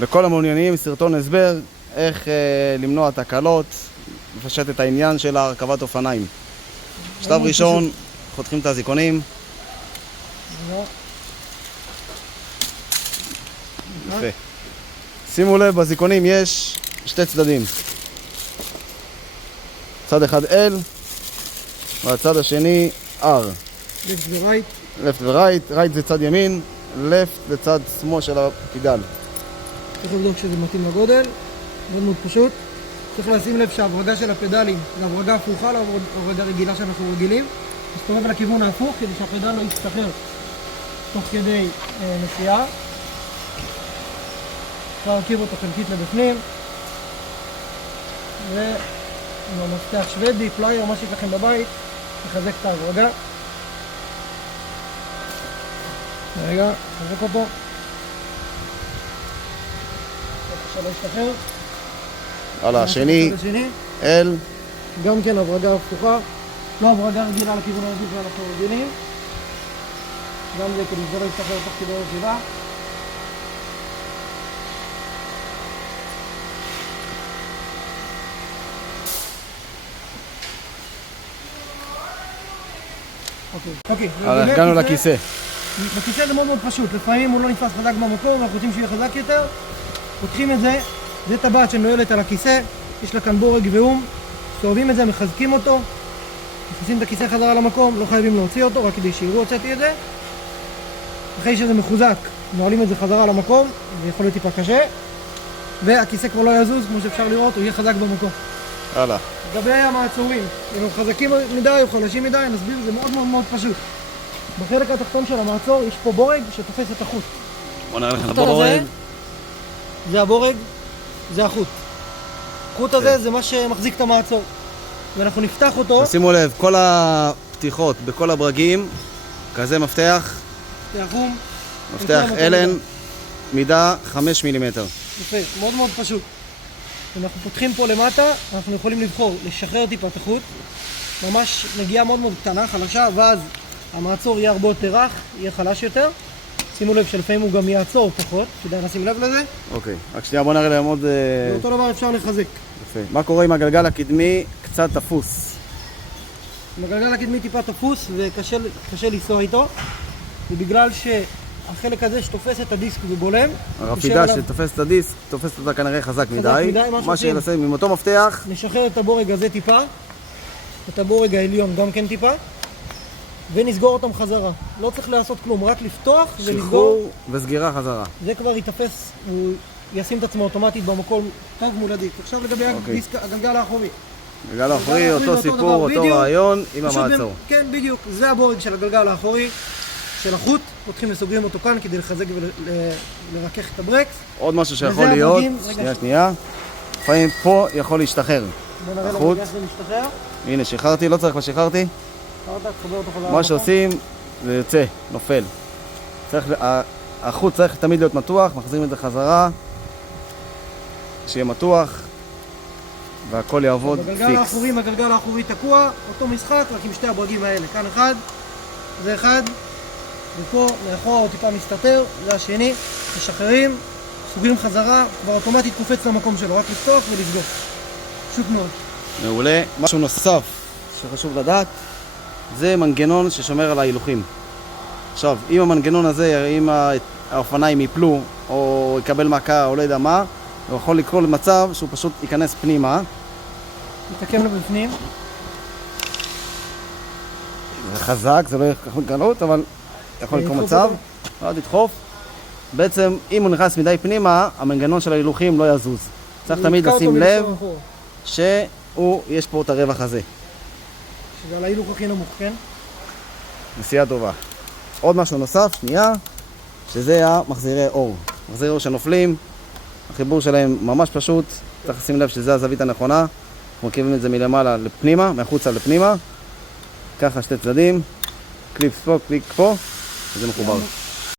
לכל המעוניינים סרטון הסבר איך למנוע תקלות, לפשט את העניין של הרכבת אופניים. שלב ראשון, חותכים את הזיכונים. יפה. שימו לב, בזיכונים יש שתי צדדים. צד אחד L והצד השני R. left ו-right. left ו-right, right זה צד ימין, left זה צד שמאל של הפדל. צריך לבדוק שזה מתאים לגודל, מאוד מאוד פשוט. צריך לשים לב שההברגה של הפדלים זה הברגה הפוכה להברגה רגילה שאנחנו רגילים. מסתובב לכיוון ההפוך כדי שהפדל לא יסתחרר תוך כדי נסיעה. אפשר להרכיב אותו חלקית לבפנים. ועם המפתח שוודי, פלייר, מה שיש לכם בבית, לחזק את ההברגה. רגע, חזק אותו. שלא ישתחרר. הלאה, השני, L. גם כן הברגה הפוכה. לא הברגה רגילה לכיוון הרגיל שאנחנו רגילים. גם זה כדי שזה לא ישתחרר תוך כדי רכיבה. אוקיי. הגענו לכיסא. בכיסא זה מאוד מאוד פשוט, לפעמים הוא לא נתפס חזק במקום, אנחנו רוצים שיהיה חזק יותר. פותחים את זה, זה טבעת שנועלת על הכיסא, יש לה כאן בורג ואום, סובבים את זה, מחזקים אותו, מכניסים את הכיסא חזרה למקום, לא חייבים להוציא אותו, רק כדי שיראו הוצאתי את זה. אחרי שזה מחוזק, נועלים את זה חזרה למקום, זה יכול להיות טיפה קשה, והכיסא כבר לא יזוז, כמו שאפשר לראות, הוא יהיה חזק במקום. הלאה. לגבי המעצורים, אם הם חזקים מדי או חלשים מדי, נסביר, זה מאוד מאוד מאוד פשוט. בחלק התחתון של המעצור יש פה בורג שתופס את החוט. בוא נראה לכם את הבורג. זה הבורג, זה החוט. החוט הזה זה מה שמחזיק את המעצור. ואנחנו נפתח אותו. שימו לב, כל הפתיחות בכל הברגים, כזה מפתח. מפתח אלן, מידה 5 מילימטר. יפה, מאוד מאוד פשוט. אנחנו פותחים פה למטה, אנחנו יכולים לבחור לשחרר טיפה את החוט. ממש נגיעה מאוד מאוד קטנה, חלשה, ואז המעצור יהיה הרבה יותר רך, יהיה חלש יותר. שימו לב שלפעמים הוא גם יעצור פחות, כדאי נשים לב לזה. אוקיי, רק שנייה בוא נראה להם עוד... באותו דבר אפשר לחזק. יפה. מה קורה אם הגלגל הקדמי קצת תפוס? אם הגלגל הקדמי טיפה תפוס וקשה לנסוע איתו, ובגלל שהחלק הזה שתופס את הדיסק ובולם, הרפידה שתופס את הדיסק, תופסת אותה כנראה חזק מדי. מה שנעשה עם אותו מפתח. נשחרר את הבורג הזה טיפה, את הבורג העליון גם כן טיפה. ונסגור אותם חזרה. לא צריך לעשות כלום, רק לפתוח ולסגור. שחרור וסגירה חזרה. זה כבר יתפס, הוא ישים את עצמו אוטומטית במקום טוב מול הדיסק. עכשיו לגבי הגלגל האחורי. הגלגל האחורי, אותו סיפור, אותו רעיון עם המעצור. כן, בדיוק. זה הבורג של הגלגל האחורי של החוט. פותחים וסוגרים אותו כאן כדי לחזק ולרכך את הברקס. עוד משהו שיכול להיות, שנייה. לפעמים פה יכול להשתחרר. בוא נראה לנו איך זה משתחרר. הנה, שחררתי, לא צריך לשחררתי. מה שעושים זה יוצא, נופל. החוט צריך תמיד להיות מתוח, מחזירים את זה חזרה, שיהיה מתוח והכל יעבוד פיקס. הגלגל האחורי תקוע, אותו משחק, רק עם שתי הברגים האלה. כאן אחד, זה אחד, ופה מאחורה הוא טיפה מסתתר, זה השני. משחררים, סוגרים חזרה, כבר אוטומטית קופץ למקום שלו, רק לפתוח ולסגור. פשוט מאוד. מעולה. משהו נוסף שחשוב לדעת, זה מנגנון ששומר על ההילוכים. עכשיו, אם המנגנון הזה, אם האופניים ייפלו או יקבל מכה או לא יודע מה, הוא יכול לקרוא למצב שהוא פשוט ייכנס פנימה. יתקם לו בפנים. זה חזק, זה לא יכול לקנות, אבל יכול לקרוא מצב. לא תדחוף. בעצם, אם הוא נכנס מדי פנימה, המנגנון של ההילוכים לא יזוז. צריך תמיד לשים לב שיש פה את הרווח הזה. שזה על ההילוך הכי נמוך, כן? נסיעה טובה. עוד משהו נוסף, שנייה, שזה המחזירי אור. מחזירי אור שנופלים, החיבור שלהם ממש פשוט, צריך לשים לב שזה הזווית הנכונה. אנחנו מרכיבים את זה מלמעלה לפנימה, מהחוצה לפנימה. ככה שתי צדדים, קליפ פה, קליק פה, וזה מחובר.